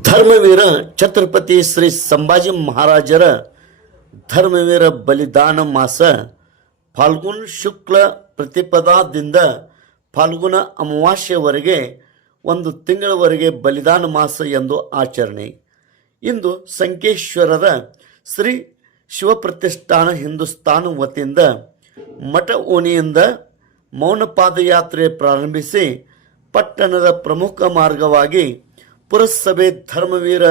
ಧರ್ಮವೀರ ಛತ್ರಪತಿ ಶ್ರೀ ಸಂಭಾಜಿ ಮಹಾರಾಜರ ಧರ್ಮವೀರ ಬಲಿದಾನ ಮಾಸ ಫಾಲ್ಗುನ್ ಶುಕ್ಲ ಪ್ರತಿಪದಾದಿಂದ ಫಾಲ್ಗುನ ಅಮಾವಾಸ್ಯವರೆಗೆ ಒಂದು ತಿಂಗಳವರೆಗೆ ಬಲಿದಾನ ಮಾಸ ಎಂದು ಆಚರಣೆ. ಇಂದು ಸಂಕೇಶ್ವರದ ಶ್ರೀ ಶಿವಪ್ರತಿಷ್ಠಾನ ಹಿಂದೂಸ್ತಾನ ವತಿಯಿಂದ ಮಠ ಓಣಿಯಿಂದ ಮೌನ ಪಾದಯಾತ್ರೆ ಪ್ರಾರಂಭಿಸಿ ಪಟ್ಟಣದ ಪ್ರಮುಖ ಮಾರ್ಗವಾಗಿ ಪುರಸಭೆ ಧರ್ಮವೀರ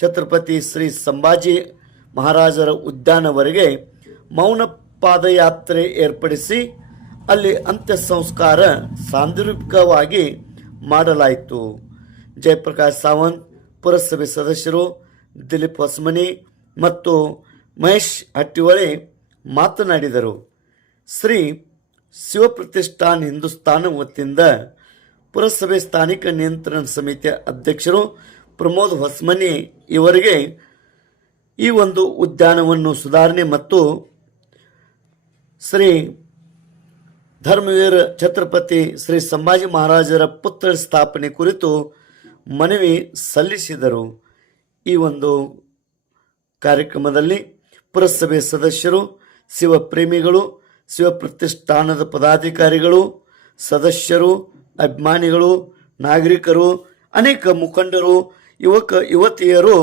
ಛತ್ರಪತಿ ಶ್ರೀ ಸಂಭಾಜಿ ಮಹಾರಾಜರ ಉದ್ಯಾನವರೆಗೆ ಮೌನ ಪಾದಯಾತ್ರೆ ಏರ್ಪಡಿಸಿ ಅಲ್ಲಿ ಅಂತ್ಯ ಸಂಸ್ಕಾರ ಸಾಂದರ್ಭಿಕವಾಗಿ ಮಾಡಲಾಯಿತು. ಜಯಪ್ರಕಾಶ್ ಸಾವಂತ್, ಪುರಸಭೆ ಸದಸ್ಯರು ದಿಲೀಪ್ ಹೊಸಮನಿ ಮತ್ತು ಮಹೇಶ್ ಹಟ್ಟಿಹೊಳಿ ಮಾತನಾಡಿದರು. ಶ್ರೀ ಶಿವಪ್ರತಿಷ್ಠಾನ್ ಹಿಂದೂಸ್ತಾನ ವತಿಯಿಂದ ಪುರಸಭೆ ಸ್ಥಾನಿಕ ನಿಯಂತ್ರಣ ಸಮಿತಿಯ ಅಧ್ಯಕ್ಷರು ಪ್ರಮೋದ್ ಹೊಸ್ಮನಿ ಇವರಿಗೆ ಈ ಒಂದು ಉದ್ಯಾನವನ್ನು ಸುಧಾರಣೆ ಮತ್ತು ಶ್ರೀ ಧರ್ಮವೀರ ಛತ್ರಪತಿ ಶ್ರೀ ಸಂಭಾಜಿ ಮಹಾರಾಜರ ಪುತ್ರ ಸ್ಥಾಪನೆ ಕುರಿತು ಮನವಿ ಸಲ್ಲಿಸಿದರು. ಈ ಒಂದು ಕಾರ್ಯಕ್ರಮದಲ್ಲಿ ಪುರಸಭೆ ಸದಸ್ಯರು, ಶಿವಪ್ರೇಮಿಗಳು, ಶಿವಪ್ರತಿಷ್ಠಾನದ ಪದಾಧಿಕಾರಿಗಳು, ಸದಸ್ಯರು ಅಭಿಮಾನಿಗಳು ನಾಗರಿಕರು ಅನೇಕ ಮುಖಂಡರು ಯುವಕ ಯುವತಿಯರು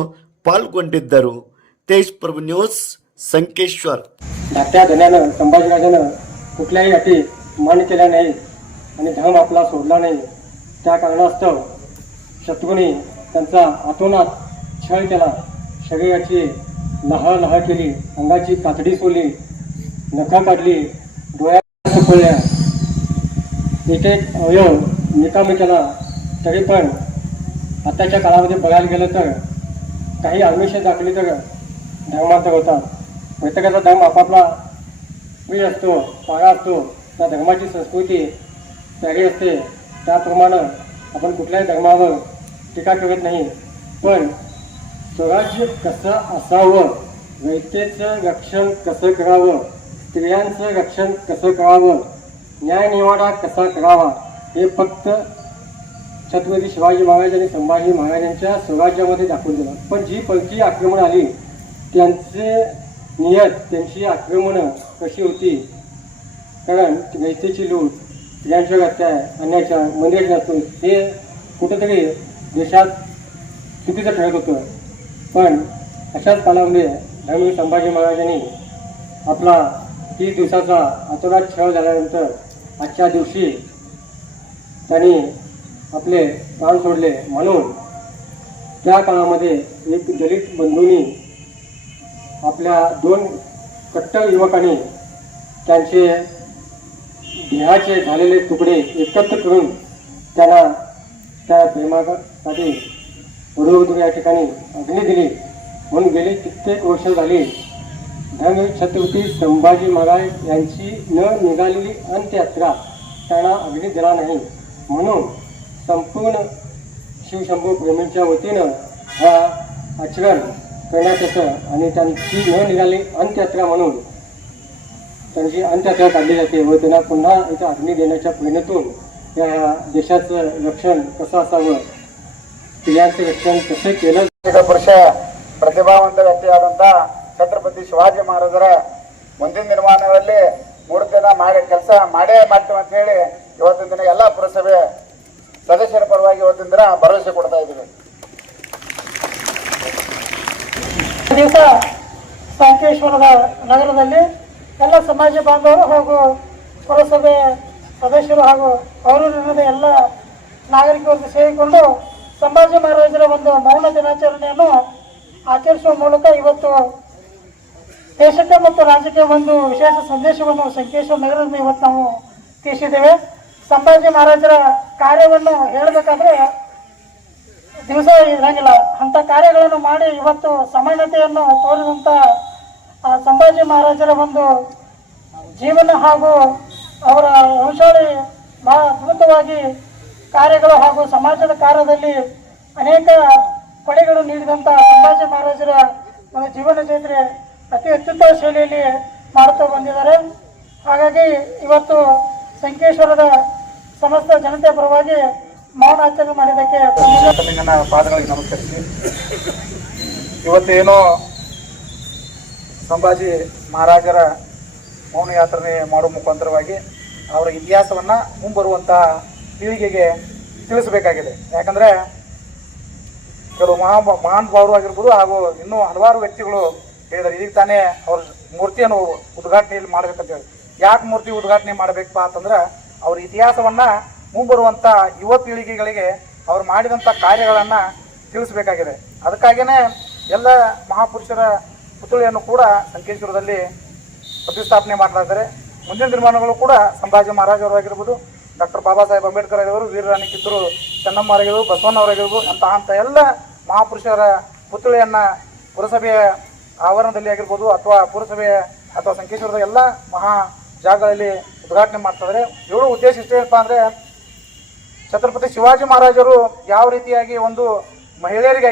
ಪಾಲ್ಗೊಂಡಿದ್ದರು ತೇಜ್ ಪ್ರಭು ನ್ಯೂಸ್ ಸಂಕೇಶ್ವರ್ धाकट्या धन्यानं संभाजीराजानं कुठल्याही अटी मान्य केल्या नाही आणि धर्म आपला सोडला नाही त्या कारणास्तव शत्रूने त्यांचा आतोनात छळ केला शरीराची लहर लहर केली अंगाची कातडी सोडली नखं काढली डोळ्या सुकवल्या इथे एक अवयव निकामी केला तरी पण आताच्या काळामध्ये बघायला गेलं तर काही आमिष दाखली तर धर्मांतर होतात. प्रत्येकाचा धर्म आपापला वेळ असतो पाळा असतो. त्या धर्माची संस्कृती वेगळी असते. त्याप्रमाणे आपण कुठल्याही धर्मावर टीका करत नाही. पण स्वराज्य कसं असावं वैद्येचं रक्षण कसं करावं स्त्रियांचं रक्षण कसं करावं न्यायनिवाडा कसा करावा हे फक्त छत्रपती शिवाजी महाराज आणि संभाजी महाराजांच्या स्वराज्यामध्ये दाखवून दिलं. पण जी परकीय आक्रमण आली त्यांचे नियत त्यांची आक्रमणं कशी होती? कारण वैसेची लूट स्त्रियांच्या हत्या अन्याच्या मंदिर जातो हे कुठंतरी देशात चुकीचं ठरत होतं. पण अशाच कालामध्ये धर्मवीर संभाजी महाराजांनी आपला तीस दिवसाचा आतोरात छळ झाल्यानंतर आजच्या दिवशी त्यांनी आपले प्राण सोडले म्हणून त्या काळामध्ये एक दलित बंधूंनी आपल्या दोन कट्टर युवकांनी त्यांचे देहाचे झालेले तुकडे एकत्र करून त्यांना त्या प्रेमासाठी वधूवधू या ठिकाणी अग्नी दिली. म्हणून गेली कित्येक वर्ष झाली. छत्रपती संभाजी महाराज यांची न निघालेली अंत्ययात्रा त्यांना अग्नी दिला नाही म्हणून संपूर्ण शिवशंभू प्रेमींच्या वतीनं हा आचरण करण्यात येतं आणि त्यांची न निघाली अंत्ययात्रा म्हणून त्यांची अंत्ययात्रा काढली जाते व त्यांना पुन्हा इथं अग्नी देण्याच्या प्रेरणेतून या देशाचं रक्षण कसं असावं स्त्रियांचं रक्षण कसं केलं ಈಗ ಪುರುಷ ಪ್ರತಿಭಾವಂತ ವ್ಯಕ್ತಿಯಾದಂಥ ಛತ್ರಪತಿ ಶಿವಾಜಿ ಮಹಾರಾಜರ ಮುಂದಿನ ನಿರ್ಮಾಣಗಳಲ್ಲಿ ದಿನ ಮಾಡಿ ಕೆಲಸ ಮಾಡೇ ಮಾಡ್ತೀವಿ ಅಂತ ಹೇಳಿ ಇವತ್ತಿನ ದಿನ ಎಲ್ಲ ಪುರಸಭೆ ಸದಸ್ಯರ ಪರವಾಗಿ ಇವತ್ತಿನ ದಿನ ಭರವಸೆ ಕೊಡ್ತಾ ಇದ್ದೀವಿ. ದಿವಸ ಸಂಕೇಶ್ವರದ ನಗರದಲ್ಲಿ ಎಲ್ಲ ಸಮಾಜ ಬಾಂಧವರು ಹಾಗೂ ಪುರಸಭೆ ಸದಸ್ಯರು ಹಾಗೂ ಅವರು ಎಲ್ಲ ನಾಗರಿಕರಿಗೆ ಸೇರಿಕೊಂಡು ಸಂಭಾಜಿ ಮಹಾರಾಜರ ಒಂದು ಮೌನ ದಿನಾಚರಣೆಯನ್ನು ಆಚರಿಸುವ ಮೂಲಕ ಇವತ್ತು ದೇಶಕ್ಕೆ ಮತ್ತು ರಾಜ್ಯಕ್ಕೆ ಒಂದು ವಿಶೇಷ ಸಂದೇಶವನ್ನು ಸಂಕೇಶ್ವರ ನಗರದಿಂದ ಇವತ್ತು ನಾವು ತಿಳಿಸಿದ್ದೇವೆ. ಸಂಭಾಜಿ ಮಹಾರಾಜರ ಕಾರ್ಯವನ್ನು ಹೇಳಬೇಕಾದ್ರೆ ದಿವಸ ಇರಂಗಿಲ್ಲ. ಅಂತ ಕಾರ್ಯಗಳನ್ನು ಮಾಡಿ ಇವತ್ತು ಸಮಾನತೆಯನ್ನು ತೋರಿದಂಥ ಸಂಭಾಜಿ ಮಹಾರಾಜರ ಒಂದು ಜೀವನ ಹಾಗೂ ಅವರ ವಂಶಾವಳಿ ಬಹಳ ಅದ್ಭುತವಾಗಿ ಕಾರ್ಯಗಳು ಹಾಗೂ ಸಮಾಜದ ಕಾರ್ಯದಲ್ಲಿ ಅನೇಕ ಕೊಡೆಗಳು ನೀಡಿದಂಥ ಸಂಭಾಜಿ ಮಹಾರಾಜರ ಒಂದು ಜೀವನ ಚರಿತ್ರೆ ಅತಿ ಅತ್ಯುತ್ತಮ ಶೈಲಿಯಲ್ಲಿ ಮಾಡ್ತಾ ಬಂದಿದ್ದಾರೆ. ಹಾಗಾಗಿ ಇವತ್ತು ಸಂಕೇಶ್ವರದ ಸಮಸ್ತ ಜನತೆ ಪರವಾಗಿ ಮೌನಾಚರಣೆ ಮಾಡಿದ್ದಕ್ಕೆ ತಮ್ಮೆಲ್ಲ ತಮಿಂಗನ ಪಾದಗಳಿಗೆ ನಮಸ್ಕರಿಸಿ. ಇವತ್ತೇನೋ ಸಂಭಾಜಿ ಮಹಾರಾಜರ ಮೌನ ಯಾತ್ರೆ ಮಾಡುವ ಮುಖಾಂತರವಾಗಿ ಅವರ ಇತಿಹಾಸವನ್ನು ಮುಂಬರುವಂಥ ಪೀಳಿಗೆಗೆ ತಿಳಿಸಬೇಕಾಗಿದೆ. ಯಾಕಂದರೆ ಕೆಲವು ಮಹಾ ಮಹಾನ್ ಭಾವರು ಆಗಿರ್ಬೋದು ಹಾಗೂ ಇನ್ನೂ ಹಲವಾರು ವ್ಯಕ್ತಿಗಳು ಹೇಳಿದ್ದಾರೆ ಈಗ ತಾನೇ ಅವ್ರ ಮೂರ್ತಿಯನ್ನು ಉದ್ಘಾಟನೆಯಲ್ಲಿ ಮಾಡ್ಬೇಕಂತ ಹೇಳಿ ಯಾಕೆ ಮೂರ್ತಿ ಉದ್ಘಾಟನೆ ಮಾಡಬೇಕಪ್ಪ ಅಂತಂದ್ರೆ, ಅವ್ರ ಇತಿಹಾಸವನ್ನ ಮುಂಬರುವಂಥ ಯುವ ಪೀಳಿಗೆಗಳಿಗೆ ಅವ್ರು ಮಾಡಿದಂಥ ಕಾರ್ಯಗಳನ್ನು ತಿಳಿಸಬೇಕಾಗಿದೆ. ಅದಕ್ಕಾಗಿಯೇ ಎಲ್ಲ ಮಹಾಪುರುಷರ ಪುತ್ಥಳಿಯನ್ನು ಕೂಡ ಸಂಕೇಶ್ವರದಲ್ಲಿ ಪ್ರತಿಷ್ಠಾಪನೆ ಇದ್ದಾರೆ. ಮುಂದಿನ ದಿನಮಾನಗಳು ಕೂಡ ಸಂಭಾಜಿ ಮಹಾರಾಜ್ ಅವರಾಗಿರ್ಬೋದು ಡಾಕ್ಟರ್ ಬಾಬಾ ಸಾಹೇಬ್ ಅಂಬೇಡ್ಕರ್ ಆಗಿರ್ಬೋದು, ವೀರರಾಣಿ ಕಿತ್ತೂರು ಚೆನ್ನಮ್ಮ ಅವರಾಗಿರ್ಬೋದು ಬಸವಣ್ಣವರಾಗಿರ್ಬೋದು ಅಂತ ಅಂತ ಎಲ್ಲ ಮಹಾಪುರುಷರ ಪುತ್ಥಳಿಯನ್ನು ಪುರಸಭೆಯ ಆವರಣದಲ್ಲಿ ಆಗಿರ್ಬೋದು ಅಥವಾ ಪುರಸಭೆ ಅಥವಾ ಸಂಕೇಶ್ವರದ ಎಲ್ಲ ಮಹಾ ಜಾಗಗಳಲ್ಲಿ ಉದ್ಘಾಟನೆ ಮಾಡ್ತಿದ್ದಾರೆ ಇವರು ಉದ್ದೇಶ ಇಷ್ಟೇನಪ್ಪ ಅಂದರೆ ಛತ್ರಪತಿ ಶಿವಾಜಿ ಮಹಾರಾಜರು ಯಾವ ರೀತಿಯಾಗಿ ಒಂದು ಮಹಿಳೆಯರಿಗೆ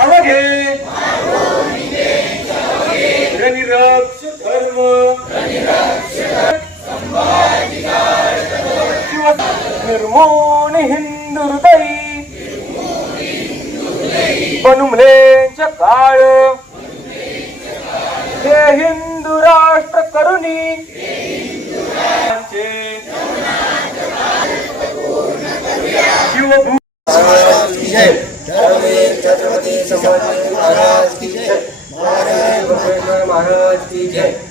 अवघे रनिरक्ष धर्म. शिव निर्मोण हिंदू काळ. हे हिंदू राष्ट्र करुणी. शिवभू संभाजी महाराज की जय. महाराज महाराज की जय.